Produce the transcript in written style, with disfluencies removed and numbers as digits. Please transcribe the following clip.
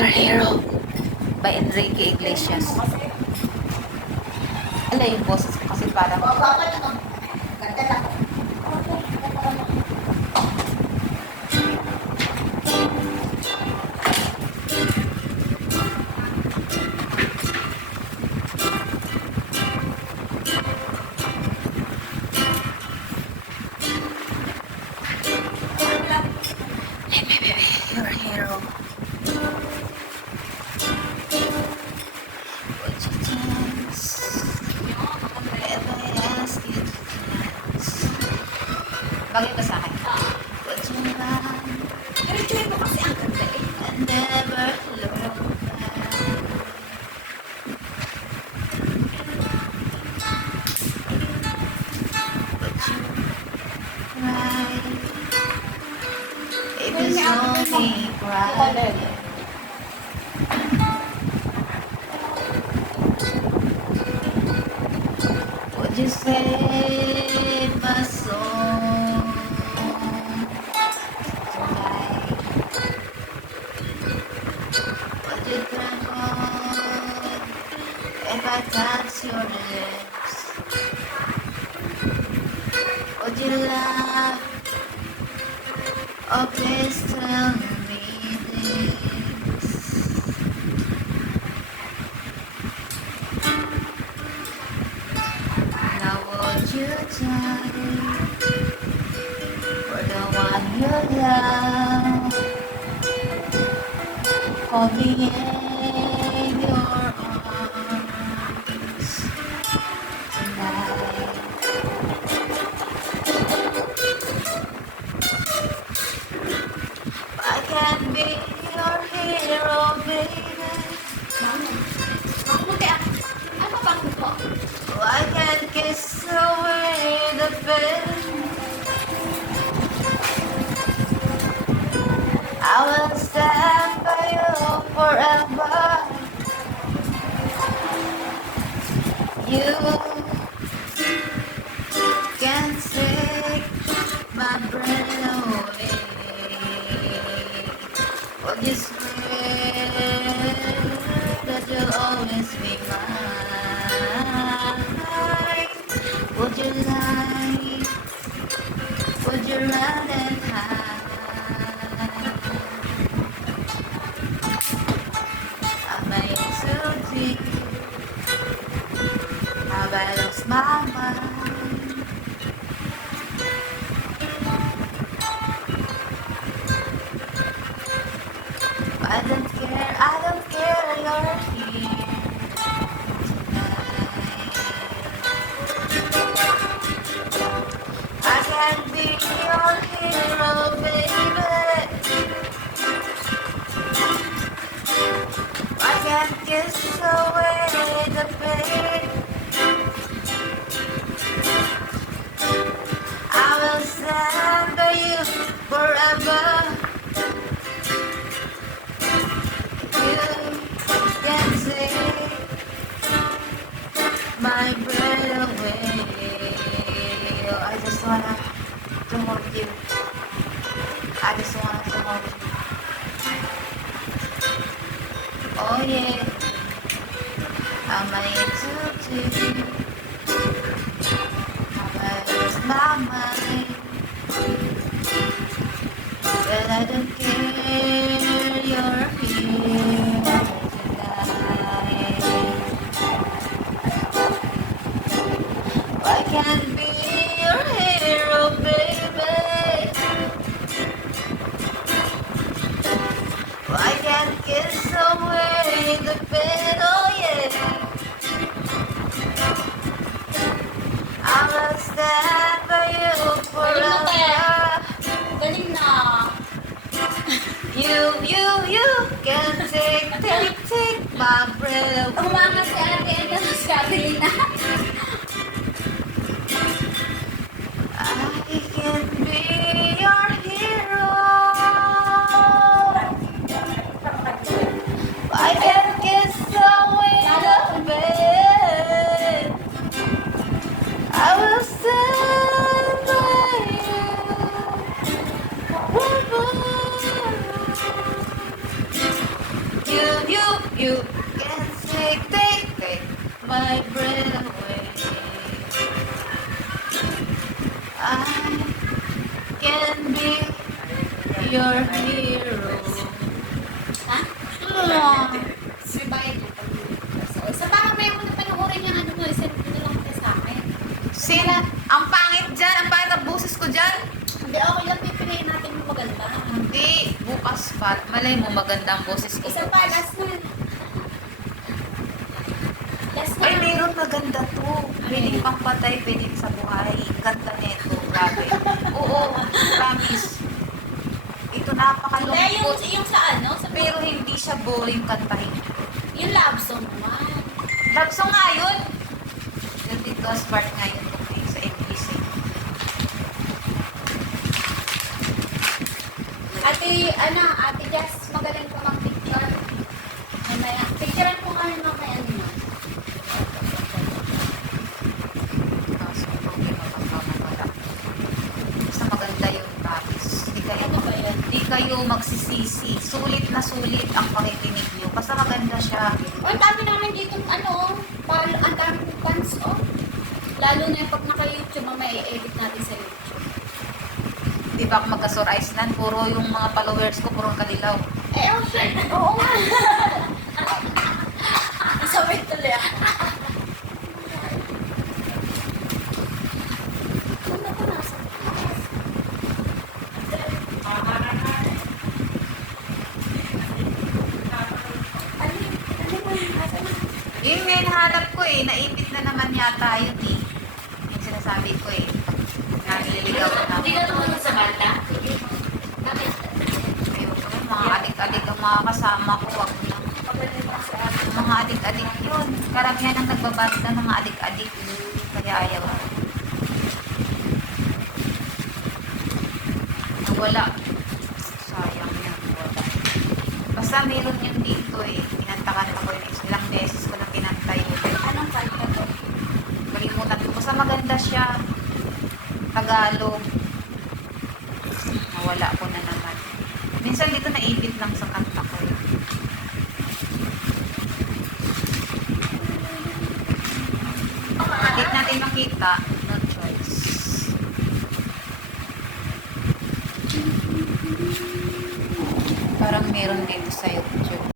Your Hero by Enrique Iglesias. Ala yung boses ko kasi parang let me be your hero. Would you dance if I ask you to dance? Bagay ka sa akin. Would you run Diretsuhin mo kasi ang ganda eh. and never look back? Would you cry if you saw me cry? Would you save my soul tonight? Would you tremble if I touch your lips? Would you laugh? Oh, please tell me this. Now would you die for the one you love? Hold me in your arms tonight. I can be your hero, baby. Makuti ah. Ano bang ko? I can kiss away the pain. I will stand by you forever. You can take my breath away. Would you swear that you'll always be mine? Would you lie? Would you run and hide? Am I in too deep? Have I lost my mind? I don't care you're here tonight. I can be your hero, baby. I can kiss away the pain. I will stand by you forever. You can take my breath away. I just wanna to hold you. I just wanna to hold you. Oh yeah, am I in too deep? Have I lost my mind? But I don't care, you're here tonight. I can be your hero, baby. I can kiss away the pain, oh yeah. I will stand by you forever. Galing na. You can take my breath away. Umama si ate, ito na si Adelina. I can be your hero. I can kiss away the pain. I will stand by you forever. You can take my breath away. I can be your hero. Ha? Revive na kami. So, sa baka may ako na panoorin yung ano mo, isip ko na lang kayo sa akin. Sila, ang pangit dyan, ang pangit ang boses ko dyan. Hindi, okay lang pipiliin natin yung maganda. Hindi, bukas pa. Malay mo, maganda ang boses ko. Isa pa, last na. Last na. Ay, mayroon maganda to. Pwede pang patay, pwede sa buhay. Ganda neto, grabe. Oo, promise. Ito Hindi, napakalungkot. yung sa ano, sa Pero hindi siya boring kantahin. yung love song naman. Love song nga yun. Yung Tito Spark nga yun sa MPC. Ate Jess, magaling ka mag-picture. Mamaya, picturean ko nga yun mamaya ano. Kaso, okay, mapagpapawala. Basta maganda yung tapis. Ano ba yun? Hindi kayo magsisisi. Sulit na sulit ang pakikinig nyo. Basta maganda siya. Oh, ang dami namin dito, ang dami kong fans, oh. Lalo na yung pag naka-YouTube, mamaya i-edit natin sa YouTube. Di ba ako magka-Sur Iceland? Puro yung mga followers ko, puro kalilaw. Eh, oh, shit. Oo nga. Sabay tuloy ako. Ano ko nasa? Yun nga yung nahanap ko eh. Naipit na naman yata yun eh. Yung sinasabi ko eh. Naliligaw na. Hindi ka tumunod sa bata? Bakit? Ayun ko yun, mga adik-adik ang mga kasama ko. Wag na. Mga adik-adik yun. Karamihan ang nagbabanda ng mga adik-adik. Kaya ayaw. Wala. Sayang yan. Wala. Basta meron yun dito eh. Kinanta-kanta ko yun. Ilang beses ko lang kinanta yun. Anong kanta to? Kalimutan ko. Basta maganda siya. Tagalog. Nawala ko na naman. Minsan dito naipit lang sa kanta ko. Bakit natin makita? No choice. Parang meron dito sa YouTube.